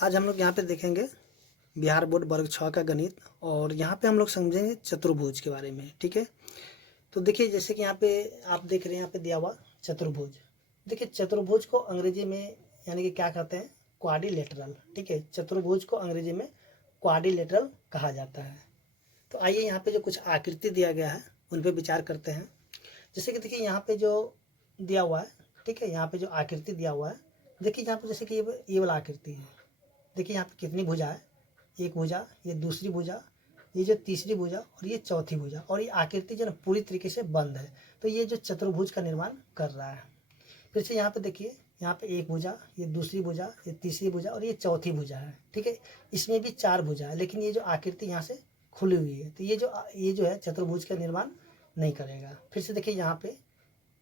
आज हम लोग यहाँ पे देखेंगे बिहार बोर्ड वर्ग 6 का गणित। और यहाँ पे हम लोग समझेंगे चतुर्भुज के बारे में। ठीक है, तो देखिए जैसे कि यहाँ पे आप देख रहे हैं, यहाँ पे दिया हुआ चतुर्भुज। देखिए चतुर्भुज को अंग्रेजी में यानी कि क्या कहते हैं, क्वाड्रिलेटरल। ठीक है, चतुर्भुज को अंग्रेजी में क्वाड्रिलेटरल कहा जाता है। तो आइए यहाँ पे जो कुछ आकृति दिया गया है उन पे विचार करते हैं। जैसे कि देखिए यहाँ पे जो दिया हुआ है, ठीक है, यहाँ पे जो आकृति दिया हुआ है, देखिए यहाँ पे जैसे कि ये वाला आकृति है। देखिए यहाँ पे कितनी भुजा है, एक भुजा, ये दूसरी भुजा, ये जो तीसरी भुजा और ये चौथी भुजा, और ये आकृति जो है पूरी तरीके से बंद है। तो ये जो चतुर्भुज का निर्माण कर रहा है। फिर से यहाँ पे देखिए, यहाँ पे एक भुजा, ये दूसरी भुजा, ये तीसरी भुजा और ये चौथी भुजा है। ठीक है, इसमें भी चार भुजा है, लेकिन ये जो आकृति यहाँ से खुली हुई है, तो ये जो है चतुर्भुज का निर्माण नहीं करेगा। फिर से देखिए यहाँ पे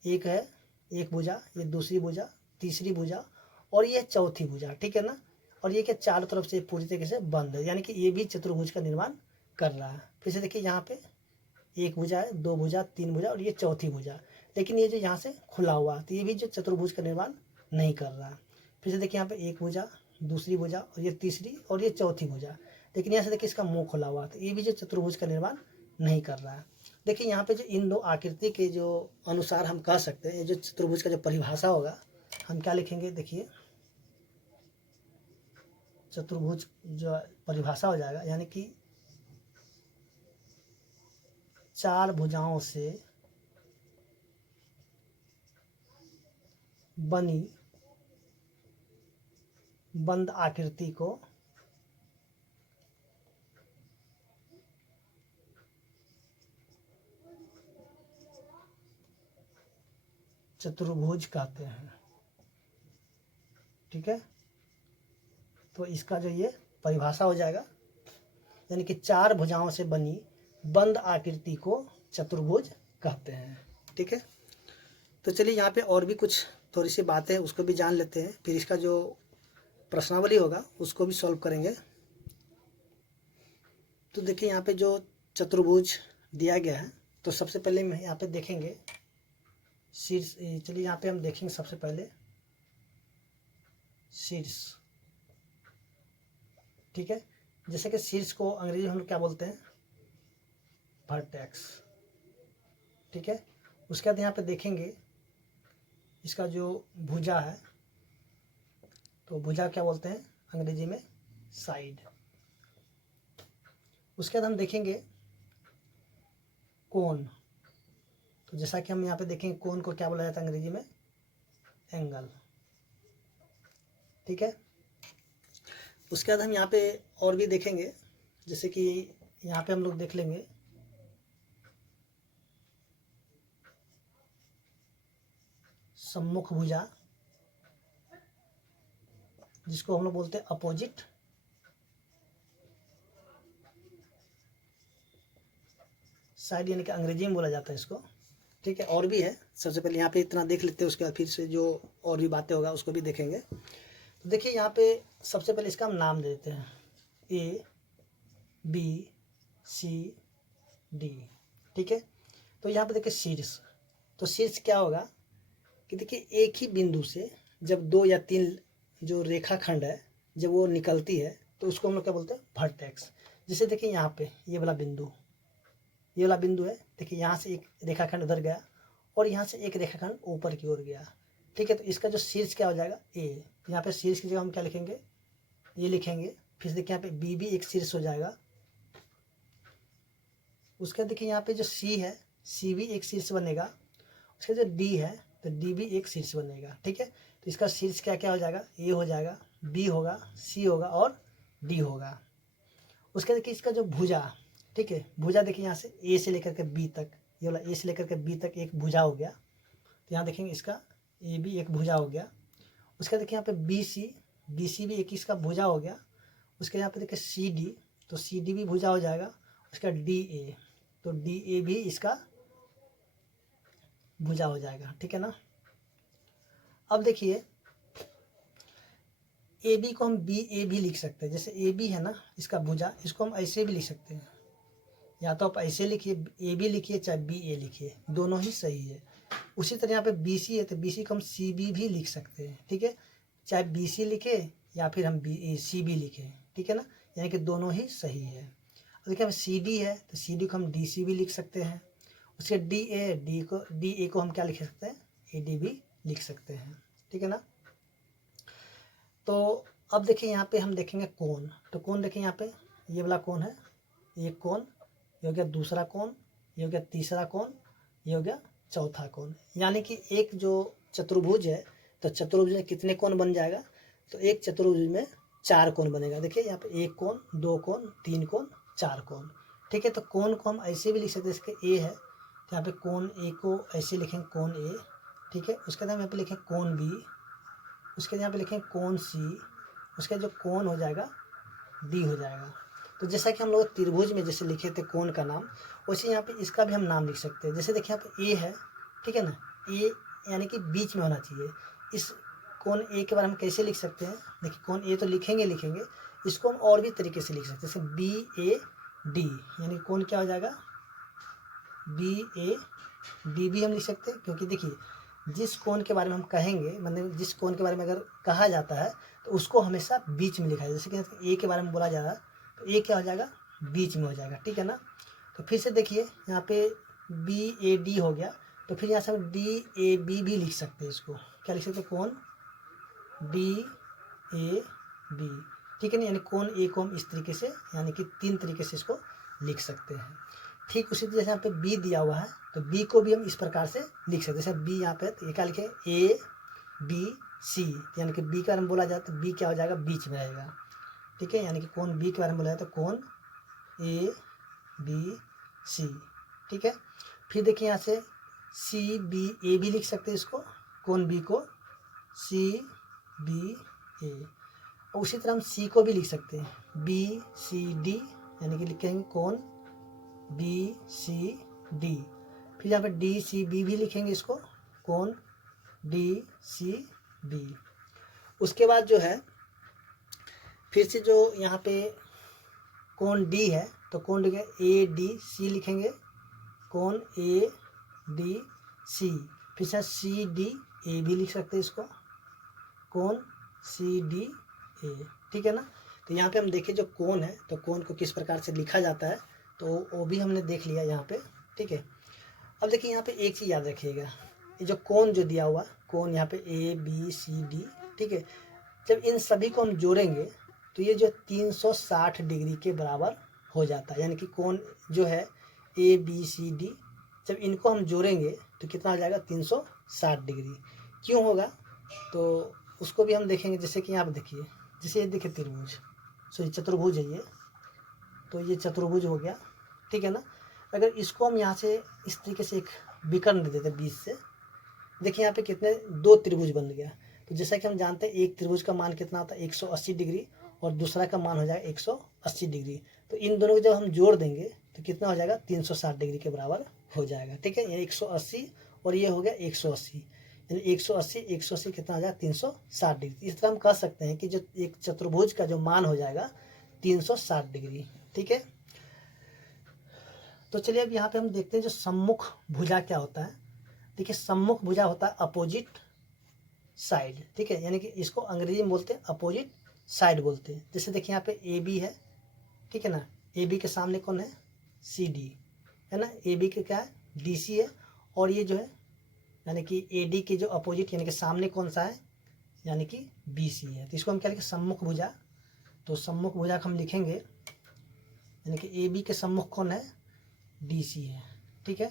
एक है, एक भुजा, ये दूसरी भुजा, तीसरी भुजा और ये चौथी भुजा। ठीक है ना, और ये क्या चारों तरफ से पूरी तरीके से बंद है, यानी कि ये भी चतुर्भुज का निर्माण कर रहा है। फिर से देखिए यहाँ पे एक भुजा है, दो भुजा, तीन भुजा और ये चौथी भुजा, लेकिन ये जो यहाँ से खुला हुआ, तो ये भी जो चतुर्भुज का निर्माण नहीं कर रहा। फिर से देखिए यहाँ पे एक भुजा, दूसरी भुजा और ये तीसरी और ये चौथी भुजा, लेकिन यहाँ से देखिए इसका मुंह खुला हुआ, तो ये भी जो चतुर्भुज का निर्माण नहीं कर रहा है। देखिए यहाँ पे जो इन दो आकृति के जो अनुसार हम कह सकते हैं, ये जो चतुर्भुज का जो परिभाषा होगा, हम क्या लिखेंगे, देखिए चतुर्भुज जो परिभाषा हो जाएगा, यानी कि चार भुजाओं से बनी बंद आकृति को चतुर्भुज कहते हैं। ठीक है, तो इसका जो ये परिभाषा हो जाएगा, यानी कि चार भुजाओं से बनी बंद आकृति को चतुर्भुज कहते हैं। ठीक है, तो चलिए यहाँ पे और भी कुछ थोड़ी सी बातें हैं, उसको भी जान लेते हैं, फिर इसका जो प्रश्नावली होगा उसको भी सॉल्व करेंगे। तो देखिए यहाँ पे जो चतुर्भुज दिया गया है, तो सबसे पहले हम यहाँ पे देखेंगे शीर्ष। चलिए यहाँ पे हम देखेंगे सबसे पहले शीर्ष। ठीक है, जैसे कि शीर्ष को अंग्रेजी में हम लोग क्या बोलते हैं, वर्टेक्स। ठीक है, उसके बाद यहाँ पे देखेंगे इसका जो भुजा है, तो भुजा क्या बोलते हैं अंग्रेजी में, साइड। उसके बाद हम देखेंगे कोण। तो जैसा कि हम यहाँ पे देखेंगे कोण को क्या बोला जाता है अंग्रेजी में, एंगल। ठीक है, उसके बाद हम यहाँ पे और भी देखेंगे, जैसे कि यहाँ पे हम लोग देख लेंगे सम्मुख भुजा, जिसको हम लोग बोलते हैं अपोजिट साइड, यानी कि अंग्रेजी में बोला जाता है इसको। ठीक है, और भी है, सबसे पहले यहाँ पे इतना देख लेते हैं, उसके बाद फिर से जो और भी बातें होगा उसको भी देखेंगे। तो देखिए यहाँ पे सबसे पहले इसका हम नाम दे देते हैं, ए बी सी डी। ठीक है, तो यहाँ पे देखिए शीर्ष। तो शीर्ष क्या होगा कि देखिए एक ही बिंदु से जब दो या तीन जो रेखाखंड है जब वो निकलती है, तो उसको हम लोग क्या बोलते हैं, वर्टेक्स। जैसे देखिए यहाँ पे ये वाला बिंदु, ये वाला बिंदु है, देखिए यहाँ से एक रेखाखंड उधर गया और यहाँ से एक रेखाखंड ऊपर की ओर गया। ठीक है, तो इसका जो शीर्ष क्या हो जाएगा, ए। यहाँ पे शीर्ष की जगह हम क्या लिखेंगे, ये लिखेंगे। फिर देखिए यहाँ पे बी भी एक शीर्ष हो जाएगा। उसके बाद देखिए यहाँ पे जो सी है, सी भी एक शीर्ष बनेगा। उसके जो डी है, तो डी भी एक शीर्ष बनेगा। ठीक है, तो इसका शीर्ष क्या क्या हो जाएगा, ए हो जाएगा, बी होगा, सी होगा और डी होगा। उसके देखिए इसका जो भुजा, ठीक है, भुजा देखिए यहाँ से ए से लेकर के बी तक, ये वाला ए से लेकर के बी तक एक भुजा हो गया। तो यहाँ देखेंगे इसका ए भी एक भुजा हो गया। उसके देखिए यहाँ पे बी सी भी एक इसका भुजा हो गया। उसके यहाँ पे देखिए सी डी, तो सी डी भी भुजा हो जाएगा। उसका डी ए, तो डी ए भी इसका भुजा हो जाएगा। ठीक है ना, अब देखिए ए बी को हम बी ए भी लिख सकते हैं। जैसे ए बी है ना इसका भुजा, इसको हम ऐसे भी लिख सकते हैं, या तो आप ऐसे लिखिए ए बी लिखिए चाहे बी ए लिखिए, दोनों ही सही है। उसी तरह यहाँ पे बी सी है, तो बी सी को हम सी बी भी लिख सकते हैं। ठीक है, चाहे बी सी लिखे या फिर हम सी बी लिखें, ठीक है ना, यानी कि दोनों ही सही है। अब देखिए हम सी डी है तो सी डी को हम डी सी भी लिख सकते हैं। उसके डी ए को हम क्या लिख सकते हैं, ए डी भी लिख सकते हैं, ठीक है ना। तो अब देखिए यहाँ पे हम देखेंगे कोण, तो कोण देखिए यहाँ पे ये वाला कोण है, एक कोण, ये हो गया दूसरा कोण, ये हो गया तीसरा कोण, ये हो गया चौथा कोण। यानी कि एक जो चतुर्भुज है तो चतुर्भुज में कितने कोण बन जाएगा, तो एक चतुर्भुज में 4 कोण बनेगा। देखिए यहाँ पे 1 कोण, 2 कोण, 3 कोण, 4 कोण, ठीक है। तो कोण को हम ऐसे भी लिख सकते हैं, इसके ए है तो यहाँ पे कोण ए को ऐसे लिखेंगे कोण ए, ठीक है। उसके बाद यहाँ पे लिखें कोण बी, उसके यहाँ पे लिखें कोण सी, उसका जो कोण हो जाएगा डी हो जाएगा। तो जैसा कि हम लोग त्रिभुज में जैसे लिखे थे कोण का नाम, वैसे यहाँ पे इसका भी हम नाम लिख सकते हैं। जैसे देखिए यहाँ पे ए है, ठीक है ना, ए यानी कि बीच में होना चाहिए। इस कोण ए के बारे में कैसे लिख सकते हैं, देखिए कोण ए तो लिखेंगे, इसको हम और भी तरीके से लिख सकते हैं, जैसे बी ए डी, यानी कोण क्या हो जाएगा, बी ए डी भी हम लिख सकते हैं। क्योंकि देखिए जिस कोण के बारे में हम कहेंगे, मतलब जिस कोण के बारे में अगर कहा जाता है तो उसको हमेशा बीच में लिखा है। जैसे कि ए के बारे में बोला जा रहा है तो ए क्या हो जाएगा, बीच में हो जाएगा, ठीक है ना। तो फिर से देखिए यहाँ पे बी ए डी हो गया, तो फिर यहाँ से हम डी ए बी भी लिख सकते हैं। इसको क्या लिख सकते हैं, कोण डी ए बी, ठीक है ना। यानी कोण ए को हम इस तरीके से, यानी कि 3 तरीके से इसको लिख सकते हैं। ठीक उसी तरह से यहाँ पे बी दिया हुआ है तो बी को भी हम इस प्रकार से लिख सकते हैं। जैसे बी यहाँ पे तो ये क्या लिखे, ए बी सी, यानी कि बी के बारे में बोला जाए तो बी क्या हो जाएगा, बीच में रहेगा, ठीक है। यानी कि कोण बी के बारे में बोला जाए तो कोण ए बी सी, ठीक है। फिर देखिए यहाँ से सी बी ए भी लिख सकते हैं इसको, कोण बी को सी बी ए। और उसी तरह हम सी को भी लिख सकते हैं बी सी डी, यानी कि लिखेंगे कोण बी सी डी। फिर यहाँ पे डी सी बी भी लिखेंगे इसको, कोण डी सी बी। उसके बाद जो है फिर से जो यहाँ पे कोण डी है तो कोण डी ए डी सी लिखेंगे, कोण ए डी सी। फिर से सी डी ए भी लिख सकते हैं इसको, कोण सी डी ए, ठीक है ना। तो यहाँ पे हम देखें जो कोण है तो कोण को किस प्रकार से लिखा जाता है तो वो भी हमने देख लिया यहाँ पे, ठीक है। अब देखिए यहाँ पे एक चीज़ याद रखिएगा, ये जो कोण जो दिया हुआ कोण यहाँ पे ए बी सी डी, ठीक है, जब इन सभी को हम जोड़ेंगे तो ये जो 360 डिग्री के बराबर हो जाता है। यानी कि कोण जो है ए बी सी डी, जब इनको हम जोड़ेंगे तो कितना हो जाएगा, 360 डिग्री। क्यों होगा तो उसको भी हम देखेंगे। जैसे कि यहाँ पे देखिए, जैसे ये देखिए त्रिभुज, सॉरी चतुर्भुज है ये, तो ये चतुर्भुज हो गया, ठीक है ना। अगर इसको हम यहाँ से इस तरीके से एक विकर्ण दे देते बीच से, देखिए यहाँ पे कितने 2 त्रिभुज बन गया। तो जैसा कि हम जानते हैं एक त्रिभुज का मान कितना होता है 180 डिग्री और दूसरा का मान हो जाएगा 180 डिग्री। तो इन दोनों को जब हम जोड़ देंगे तो कितना हो जाएगा, 360 डिग्री के बराबर हो जाएगा, ठीक है। ये 180 और ये हो गया 180, यानी 180 कितना हो जाएगा, 360 डिग्री। इस तरह हम कह सकते हैं कि जो एक चतुर्भुज का जो मान हो जाएगा 360 डिग्री, ठीक है। तो चलिए अब यहाँ पे हम देखते हैं जो सम्मुख भुजा क्या होता है। देखिए सम्मुख भुजा होता है अपोजिट साइड, ठीक है, यानी कि इसको अंग्रेजी में बोलते हैं अपोजिट साइड बोलते हैं। जैसे देखिए यहाँ पे ए बी है, ठीक है ना, ए बी के सामने कौन है, सी डी है ना, ए बी के क्या है, डी सी है, और ये जो है यानी कि ए डी के जो अपोजिट यानी कि सामने कौन सा है, यानी कि बी सी है। तो इसको हम क्या लिखेंगे, सम्मुख भुजा। तो सम्मुख भुजा को हम लिखेंगे यानी कि ए बी के सम्मुख कौन है, डी सी है, ठीक है।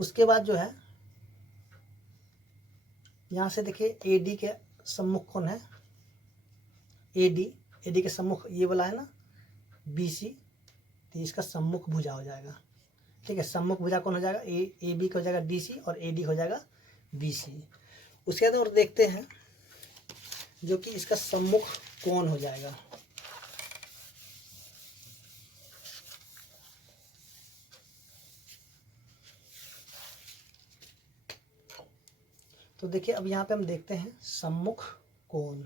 उसके बाद जो है यहाँ से देखिए ए डी के सम्मुख कौन है, ए डी के सम्मुख ये वाला है ना बी सी, तो इसका सम्मुख भुजा हो जाएगा, ठीक है। सम्मुख भुजा कौन हो जाएगा, ए बी का हो जाएगा डी सी और ए डी हो जाएगा बी सी। उसके बाद और देखते हैं जो कि इसका सम्मुख कोण हो जाएगा। तो देखिए अब यहाँ पे हम देखते हैं सम्मुख कोण।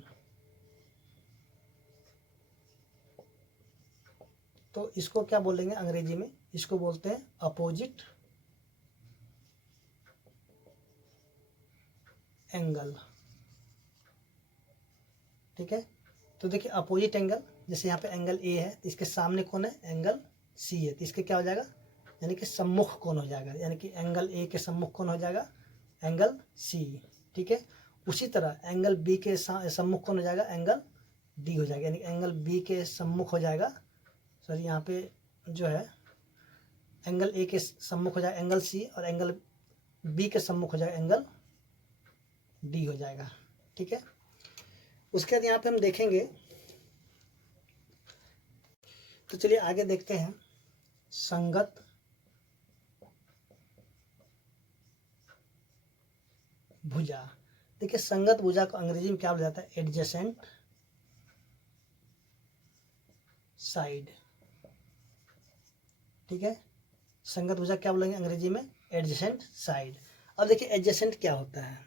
तो इसको क्या बोलेंगे अंग्रेजी में, इसको बोलते हैं अपोजिट एंगल, ठीक है। तो देखिए अपोजिट एंगल, जैसे यहाँ पे एंगल ए है तो इसके सामने कौन है, एंगल सी है, तो इसके क्या हो जाएगा, यानी कि सम्मुख कौन हो जाएगा, यानी कि एंगल ए के सम्मुख कौन हो जाएगा, एंगल सी। ठीक है। उसी तरह एंगल बी के सम्मुख कौन हो जाएगा, एंगल डी हो जाएगा, यानी एंगल बी के सम्मुख हो जाएगा, सॉरी यहाँ पे जो है एंगल ए के सम्मुख हो जाएगा एंगल सी, और एंगल बी के सम्मुख हो जाएगा एंगल डी हो जाएगा। ठीक है। उसके बाद यहाँ पे हम देखेंगे, तो चलिए आगे देखते हैं संगत भुजा। देखिए संगत भुजा को अंग्रेजी में क्या बोला जाता है, एडजेसेंट साइड। ठीक है। संगत भुजा क्या बोलेंगे अंग्रेजी में, एडजेसेंट साइड। अब देखिए एडजेसेंट क्या होता है,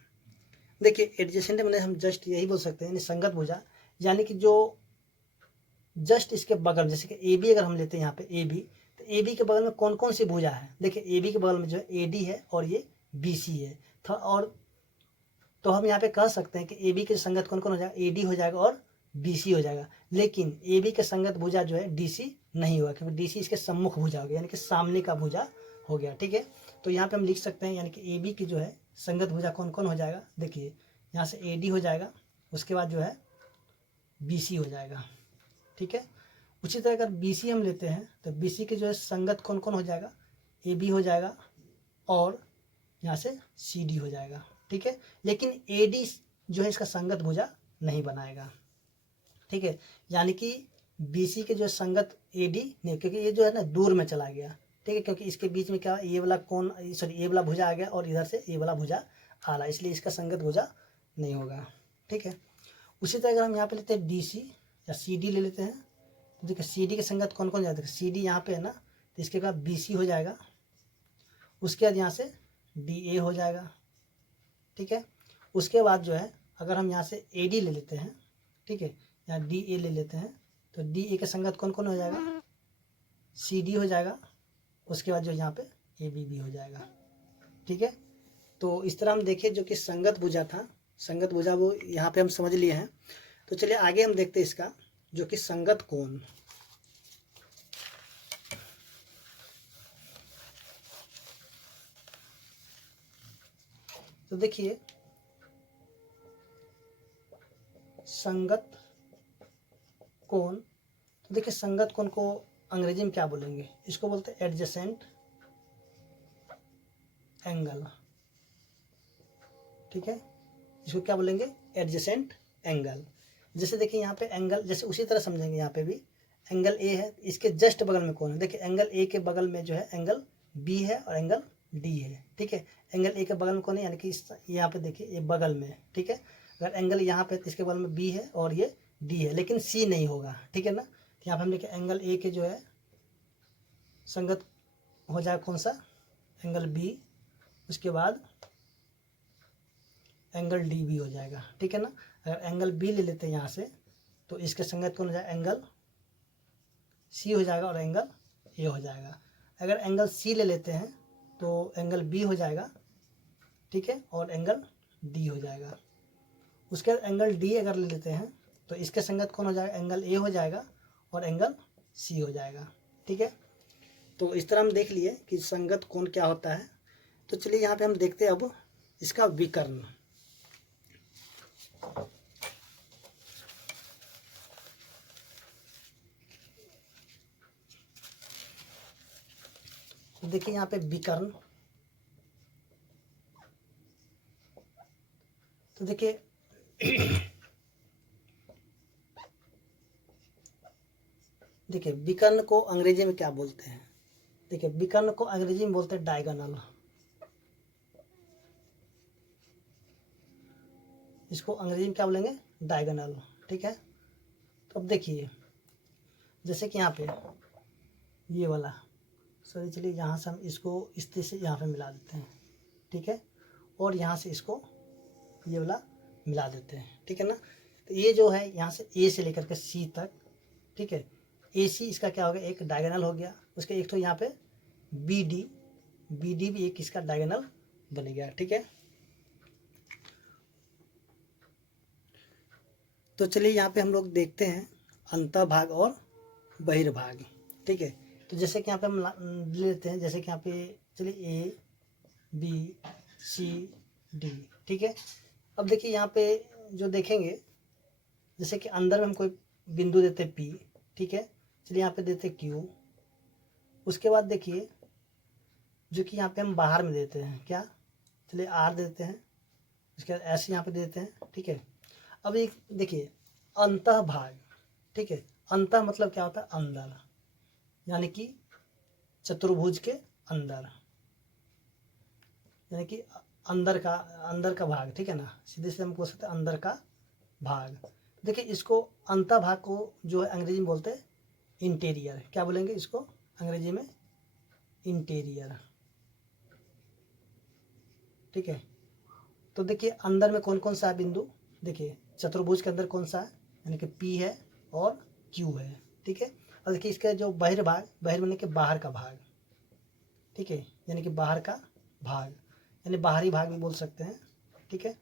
देखिए एडजेसेंट मैंने हम जस्ट यही बोल सकते हैं, संगत भुजा यानी कि जो जस्ट इसके बगल, जैसे कि ए बी अगर हम लेते हैं यहाँ पे ए बी, तो ए बी के बगल में कौन कौन सी भुजा है, देखिए ए बी के बगल में जो है ए डी है और ये बी सी है, और तो हम यहाँ पे कह सकते हैं कि ए बी के संगत कौन कौन हो जाएगा, ए डी हो जाएगा और बी सी हो जाएगा। लेकिन ए बी के संगत भुजा जो है डी सी नहीं होगा, क्योंकि डी सी इसके सम्मुख भुजा हो गया, यानी कि सामने का भुजा हो गया। ठीक है। तो यहाँ पे हम लिख सकते हैं, यानी कि ए बी की जो है संगत भुजा कौन कौन हो जाएगा, देखिए यहाँ से ए डी हो जाएगा, उसके बाद जो है बी सी हो जाएगा। ठीक है। उसी तरह अगर बी सी हम लेते हैं तो बी सी के जो है संगत कौन कौन हो जाएगा, ए बी हो जाएगा और यहाँ से सी डी हो जाएगा। ठीक है। लेकिन ए डी जो है इसका संगत भुजा नहीं बनाएगा। ठीक है। यानी कि बी सी के जो संगत ए डी नहीं, क्योंकि ये जो है ना दूर में चला गया। ठीक है। क्योंकि इसके बीच में क्या ये वाला कौन, सॉरी ये वाला भुजा आ गया और इधर से ये वाला भुजा आ रहा है, इसलिए इसका संगत भुजा नहीं होगा। ठीक है। उसी तरह अगर हम यहाँ पे लेते हैं डी सी या सी डी ले लेते हैं, तो देखिए सी डी के संगत कौन कौन जाता है, सी डी यहाँ पे है ना, तो इसके बाद बी सी हो जाएगा, उसके बाद यहाँ से डी ए हो जाएगा। ठीक है। उसके बाद जो है अगर हम यहाँ से ए डी ले लेते हैं, ठीक है, या डी ए ले लेते हैं, तो डी ए के संगत कौन कौन हो जाएगा, सी डी हो जाएगा, उसके बाद जो यहाँ पे ए बी भी हो जाएगा। ठीक है। तो इस तरह हम देखें जो कि संगत भुजा था, संगत भुजा वो यहाँ पे हम समझ लिए हैं। तो चलिए आगे हम देखते हैं इसका जो कि संगत कोण। तो देखिए संगत कोण, तो देखिए संगत कोण को अंग्रेजी में क्या बोलेंगे, इसको बोलते हैं एडजेसेंट एंगल। ठीक है। इसको क्या बोलेंगे, एडजेसेंट एंगल। जैसे देखिए यहाँ पे एंगल, जैसे उसी तरह समझेंगे, यहाँ पे भी एंगल ए है, इसके जस्ट बगल में कौन है, देखिए एंगल ए के बगल में जो है एंगल बी है और एंगल डी है। ठीक है। एंगल ए के बगल में कौन है, यानी कि यहाँ पे देखिए ये बगल में। ठीक है। अगर एंगल यहाँ पे तो इसके बगल में बी है और ये डी है, लेकिन सी नहीं होगा। ठीक है ना। तो यहाँ पे हम देखिए एंगल ए के जो है संगत हो जाएगा कौन सा, एंगल बी, उसके बाद एंगल डी बी हो जाएगा। ठीक है ना। अगर एंगल बी ले लेते हैं यहाँ से, तो इसके संगत कौन हो जाएगा, एंगल सी हो जाएगा और एंगल ए हो जाएगा। अगर एंगल सी ले लेते हैं तो एंगल बी हो जाएगा। ठीक है। और एंगल डी हो जाएगा। उसके बाद एंगल डी अगर ले लेते हैं तो इसके संगत कौन हो जाएगा, एंगल ए हो जाएगा और एंगल सी हो जाएगा। ठीक है। तो इस तरह हम देख लिए कि संगत कोण क्या होता है। तो चलिए यहाँ पे हम देखते हैं अब इसका विकर्ण। देखिए यहाँ पे विकर्ण, तो देखिए देखिए विकर्ण को अंग्रेजी में क्या बोलते हैं, देखिए विकर्ण को अंग्रेजी में बोलते हैं डायगोनल। इसको अंग्रेजी में क्या बोलेंगे, डायगोनल। ठीक है। तो अब देखिए जैसे कि यहाँ पे ये वाला, सॉरी चलिए यहाँ से हम इसको इस तरह से यहाँ पे मिला देते हैं। ठीक है। और यहाँ से इसको ये वाला मिला देते हैं। ठीक है ना। तो ये जो है यहाँ से ए से लेकर के सी तक, ठीक है, ए सी इसका क्या हो गया, एक डायगोनल हो गया। उसके एक तो यहाँ पे बी डी भी एक इसका डायगोनल बन गया। ठीक है। तो चलिए यहाँ पे हम लोग देखते हैं अंतःभाग और बहिर्भाग, ठीक है। तो जैसे कि यहाँ पे हम लेते हैं, जैसे कि यहाँ पे चलिए ए बी सी डी, ठीक है। अब देखिए यहाँ पे जो देखेंगे, जैसे कि अंदर में हम कोई बिंदु देते हैं पी, ठीक है। चलिए यहाँ पे देते क्यू। उसके बाद देखिए जो कि यहाँ पे हम बाहर में देते हैं क्या, चलिए आर देते हैं। उसके बाद एस यहाँ पे देते हैं, ठीक है। अब एक देखिए अंतःभाग, ठीक है। अंतः मतलब क्या होता है, अंदर, यानी कि चतुर्भुज के अंदर, यानी कि अंदर का भाग, ठीक है ना। सीधे से हम बोल सकते हैं अंदर का भाग। देखिए इसको अंतःभाग को जो है अंग्रेजी में बोलते हैं इंटीरियर। क्या बोलेंगे इसको अंग्रेजी में, इंटीरियर, ठीक है। तो देखिए अंदर में कौन कौन सा है बिंदु, देखिए चतुर्भुज के अंदर कौन सा है, यानी कि पी है और क्यू है, ठीक है। और देखिए इसका जो बहिर्भाग, बहिर्भाग के बाहर का भाग, ठीक है, यानी कि बाहर का भाग, यानी बाहरी भाग भी बोल सकते हैं, ठीक है।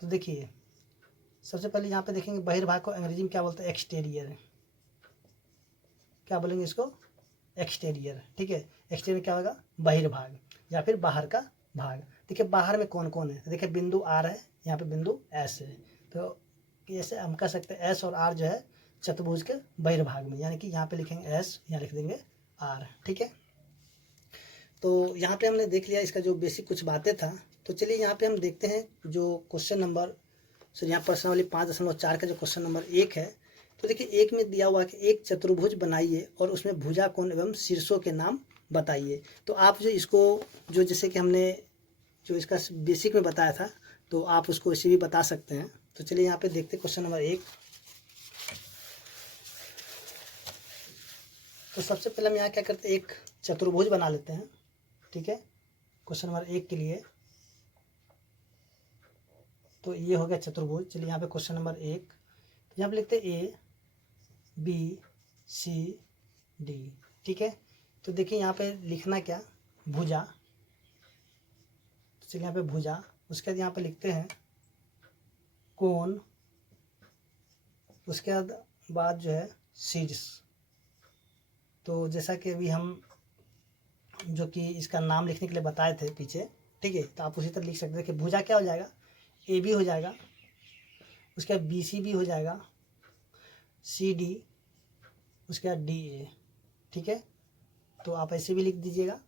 तो देखिए सबसे पहले यहाँ पे देखेंगे बहिर्भाग को अंग्रेजी में क्या बोलते हैं, एक्सटीरियर। क्या बोलेंगे इसको, एक्सटीरियर, ठीक है। एक्सटीरियर क्या होगा, बहिर्भाग या फिर बाहर का भाग। देखिए बाहर में कौन कौन है, देखिए बिंदु आर है, यहाँ पे बिंदु एस है। तो ऐसे हम कह सकते हैं एस और आर जो है चतुर्भुज के बहिर्भाग में, यानी कि यहाँ पे लिखेंगे एस, यहाँ लिख देंगे आर, ठीक है। तो यहाँ पे हमने देख लिया इसका जो बेसिक कुछ बातें था। तो चलिए यहाँ पे हम देखते हैं जो क्वेश्चन नंबर, सर यहाँ प्रश्नावली 5.4 का जो क्वेश्चन नंबर 1 है। तो देखिए एक में दिया हुआ कि एक चतुर्भुज बनाइए और उसमें भुजा कोण एवं शीर्षों के नाम बताइए। तो आप जो इसको जो जैसे कि हमने जो इसका बेसिक में बताया था, तो आप उसको इसे भी बता सकते हैं। तो चलिए यहाँ पे देखते हैं क्वेश्चन नंबर 1। तो सबसे पहले हम यहाँ क्या करते हैं, एक चतुर्भुज बना लेते हैं, ठीक है, क्वेश्चन नंबर 1 के लिए। तो ये हो गया चतुर्भुज। चलिए यहाँ पे क्वेश्चन नंबर 1, यहाँ पे लिखते हैं ए बी सी डी, ठीक है। तो देखिए यहाँ पे लिखना क्या, भुजा। तो चलिए यहाँ पे भुजा, उसके बाद यहाँ पे लिखते हैं कोण, उसके बाद जो है शीर्ष। तो जैसा कि अभी हम जो कि इसका नाम लिखने के लिए बताए थे पीछे, ठीक है, तो आप उसी तरह लिख सकते हैं कि भुजा क्या हो जाएगा, ए बी हो जाएगा, उसके बाद बी सी बी हो जाएगा, सी डी, उसके बाद डी ए, ठीक है। तो आप ऐसे भी लिख दीजिएगा।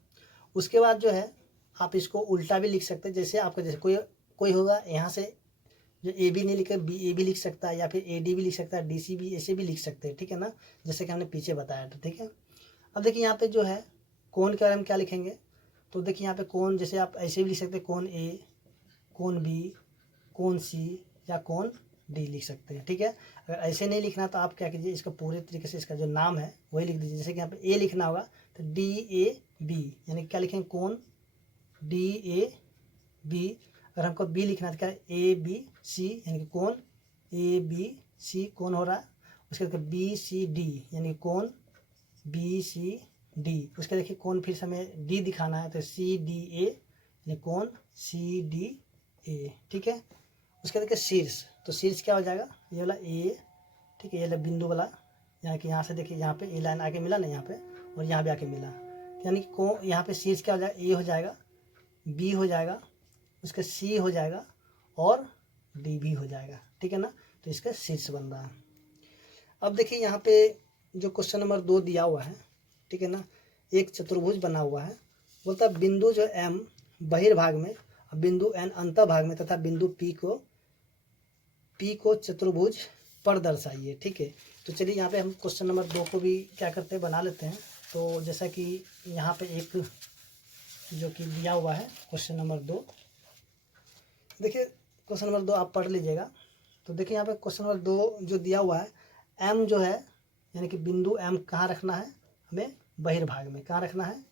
उसके बाद जो है आप इसको उल्टा भी लिख सकते हैं, जैसे आपका जैसे कोई होगा यहाँ से जो ए बी नहीं लिखा, बी ए भी लिख सकता है, या फिर ए डी भी लिख सकता है, डी सी भी, ऐसे भी लिख सकते हैं, ठीक है ना, जैसे कि हमने पीछे बताया था, ठीक है। अब देखिए यहाँ पे जो है कोण के बारे में क्या लिखेंगे। तो देखिए यहाँ पे कोण जैसे आप ऐसे भी लिख सकते हैं, कोण ए, कोण बी, कोण सी या कोण डी लिख सकते हैं, ठीक है। अगर ऐसे नहीं लिखना तो आप क्या कीजिए, इसका पूरे तरीके से इसका जो नाम है वही लिख दीजिए। जैसे कि यहाँ पे ए लिखना होगा तो डी ए बी, यानी क्या लिखेंगे, कोण डी ए बी। अगर हमको बी लिखना है तो क्या ए बी सी, यानी कि कोण ए बी सी कोण हो रहा है। उसके बाद बी सी डी, यानी कि कोण बी सी डी। उसके देखिए कोण फिर से हमें डी दिखाना है तो सी डी ए, यानी कोण सी डी ए, ठीक है। उसके देखिए शीर्ष, तो शीर्ष क्या हो जाएगा, ये वाला ए, ठीक है, ये वाला बिंदु वाला, यहाँ कि यहाँ से देखिए यहाँ पे ए लाइन आके मिला ना यहाँ पे, और यहाँ भी आके मिला, यानी कि को यहाँ पे शीर्ष क्या हो जाएगा, ए हो जाएगा, बी हो जाएगा, उसका सी हो जाएगा और डी भी हो जाएगा, ठीक है ना। तो इसका शीर्ष बन रहा है। अब देखिए यहाँ पे जो क्वेश्चन नंबर 2 दिया हुआ है, ठीक है ना, एक चतुर्भुज बना हुआ है, बोलता है बिंदु जो एम बहिर्भाग में, बिंदु एन अंतःभाग में तथा बिंदु पी को चतुर्भुज पर दर्शाइए, ठीक है। तो चलिए यहाँ पे हम क्वेश्चन नंबर 2 को भी क्या करते हैं, बना लेते हैं। तो जैसा कि यहाँ पे एक जो कि दिया हुआ है क्वेश्चन नंबर 2, देखिए क्वेश्चन नंबर 2 आप पढ़ लीजिएगा। तो देखिए यहाँ पे क्वेश्चन नंबर 2 जो दिया हुआ है, एम जो है यानी कि बिंदु एम कहाँ रखना है हमें, बहिर्भाग में। कहाँ रखना है,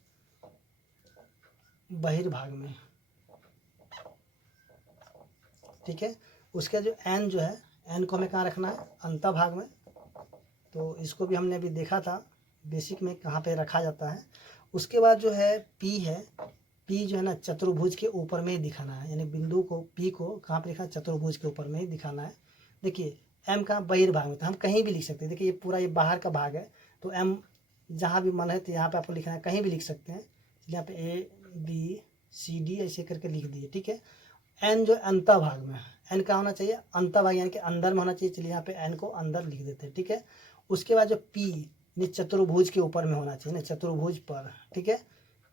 बहिर्भाग में, ठीक है। उसका जो एन जो है, एन को हमें कहाँ रखना है, अंतःभाग में। तो इसको भी हमने अभी देखा था बेसिक में कहाँ पे रखा जाता है। उसके बाद जो है पी है, पी जो है ना चतुर्भुज के ऊपर में ही दिखाना है, यानी बिंदु को पी को कहाँ पे लिखना है, चतुर्भुज के ऊपर में ही दिखाना है। देखिए एम कहाँ बहिर्भाग में, तो हम कहीं भी लिख सकते हैं। देखिए ये पूरा ये बाहर का भाग है, तो एम जहाँ भी मन है तो यहाँ पे आपको लिखना है, कहीं भी लिख सकते हैं। यहाँ पे ABCD ऐसे करके लिख दिए, ठीक है। एन जो अंतः भाग में, एन कहाँ होना चाहिए, अंतः भाग यानी कि अंदर में होना चाहिए। चलिए यहाँ पे एन को अंदर लिख देते हैं, ठीक है। उसके बाद जो पी यानी चतुर्भुज के ऊपर में होना चाहिए ना, चतुर्भुज पर, ठीक है।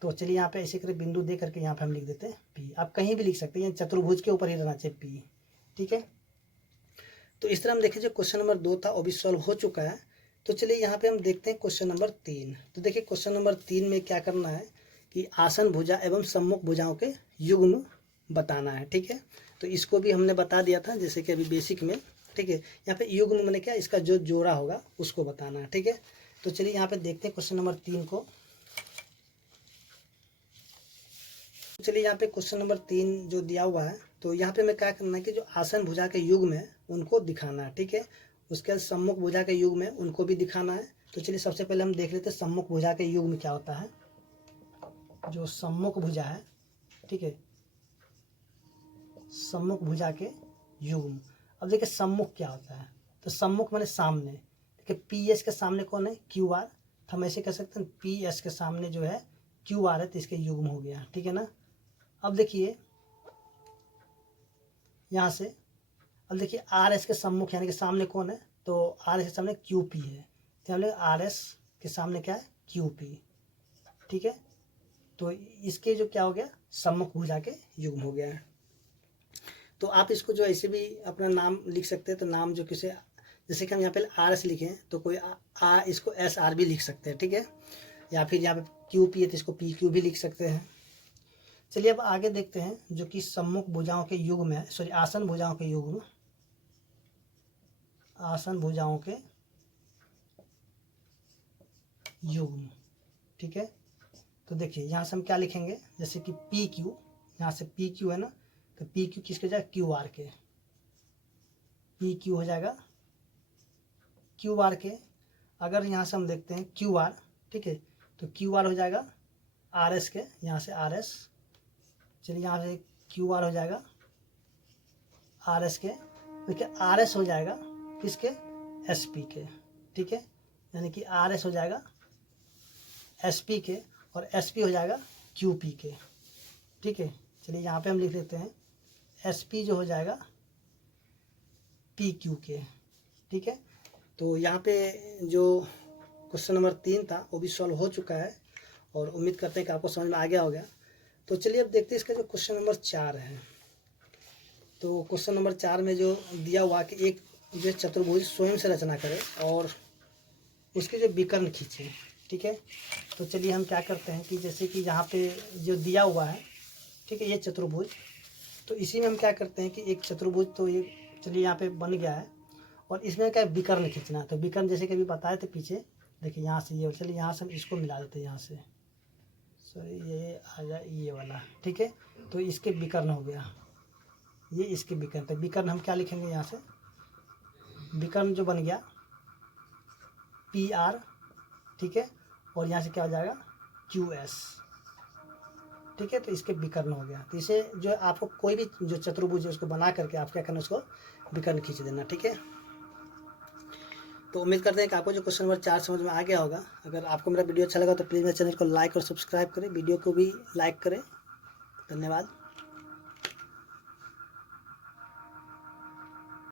तो चलिए यहाँ पे ऐसे करके बिंदु दे करके यहाँ पे हम लिख देते हैं पी। आप कहीं भी लिख सकते हैं, चतुर्भुज के ऊपर ही रहना चाहिए पी, ठीक है। तो इस तरह हम देखें जो क्वेश्चन नंबर 2 था वो भी सॉल्व हो चुका है। तो चलिए यहाँ पे हम देखते हैं क्वेश्चन नंबर 3। तो देखिए क्वेश्चन नंबर 3 में क्या करना है कि आसन भुजा एवं सम्मुख भुजाओं के युग्म बताना है, ठीक है। तो इसको भी हमने बता दिया था जैसे कि अभी बेसिक में, ठीक है। यहाँ पे युग्म मैंने क्या, इसका जो जोड़ा होगा उसको बताना है, ठीक है। तो चलिए यहाँ पे देखते हैं क्वेश्चन नंबर 3 को। चलिए यहाँ पे क्वेश्चन नंबर 3 जो दिया हुआ है, तो यहाँ पे हमें क्या करना है कि जो आसन भुजा के युग्म है उनको दिखाना है, ठीक है। उसके बाद सम्मुख भुजा के युग्म है उनको भी दिखाना है। तो चलिए सबसे पहले हम देख लेते हैं सम्मुख भुजा के युग्म क्या होता है। जो सम्मुख भुजा है, ठीक है, सम्मुख भुजा के युग्म। अब देखिए सम्मुख क्या होता है, तो सम्मुख माने सामने। देखिए PS के सामने कौन है, QR। तो हम ऐसे कह सकते हैं PS के सामने जो है QR है, तो इसके युग्म हो गया, ठीक है ना। अब देखिए यहाँ से, अब देखिए RS के सम्मुख यानी कि सामने कौन है, तो RS के सामने QP है। तो हम लोग RS के सामने क्या है, QP, ठीक है। तो इसके जो क्या हो गया, सम्मुख भुजा के युग्म हो गया है। तो आप इसको जो ऐसे भी अपना नाम लिख सकते हैं। तो नाम जो किसे, जैसे कि हम यहाँ पे RS लिखे हैं तो कोई इसको SR भी लिख सकते हैं, ठीक है। या फिर यहाँ पे QP है तो इसको PQ भी लिख सकते हैं। चलिए अब आगे देखते हैं जो कि सम्मुख भुजाओं के युग्म है, सॉरी आसन भुजाओं के युग्म, आसन भुजाओं के युग्म, ठीक है। तो देखिए यहाँ से हम क्या लिखेंगे, जैसे कि PQ, यहाँ से PQ है ना, तो PQ किसके जाएगा, QR के, PQ हो जाएगा QR के। अगर यहाँ से हम देखते हैं QR, ठीक है, तो QR हो जाएगा RS के, यहाँ से RS। चलिए यहाँ से QR हो जाएगा RS के, देखिए RS हो जाएगा किसके, SP के, ठीक है। यानी कि RS हो जाएगा SP के और SP हो जाएगा QP के, ठीक है। चलिए यहाँ पे हम लिख लेते हैं SP जो हो जाएगा PQ के, ठीक है। तो यहाँ पे जो क्वेश्चन नंबर 3 था वो भी सॉल्व हो चुका है और उम्मीद करते हैं कि आपको समझ में आ गया होगा। तो चलिए अब देखते हैं इसका जो क्वेश्चन नंबर 4 है। तो क्वेश्चन नंबर 4 में जो दिया हुआ कि एक जो चतुर्भुज स्वयं से रचना करे और उसके जो विकर्ण खींचे, ठीक है। तो चलिए हम क्या करते हैं कि जैसे कि यहाँ पे जो दिया हुआ है, ठीक है, ये चतुर्भुज, तो इसी में हम क्या करते हैं कि एक चतुर्भुज, तो ये चलिए यहाँ पे बन गया है और इसमें क्या विकर्ण खींचना है। तो विकर्ण जैसे कि अभी बताए थे पीछे, देखिए यहाँ से ये, चलिए यहाँ से हम इसको मिला देते हैं, यहाँ से सॉरी ये आ जाए ये वाला, ठीक है। तो इसके विकर्ण हो गया, ये इसके विकर्ण। तो विकर्ण हम क्या लिखेंगे, यहाँ से विकर्ण जो बन गया PR, ठीक है, और यहाँ से क्या हो जाएगा QS, ठीक है। तो इसके विकर्ण हो गया। तो इसे जो आपको कोई भी जो चतुर्भुज है उसको बना करके आप क्या करना, उसको विकर्ण खींच देना, ठीक है। तो उम्मीद करते हैं कि आपको जो क्वेश्चन नंबर 4 समझ में आ गया होगा। अगर आपको मेरा वीडियो अच्छा लगा तो प्लीज़ मेरे चैनल को लाइक और सब्सक्राइब करें, वीडियो को भी लाइक करें। धन्यवाद।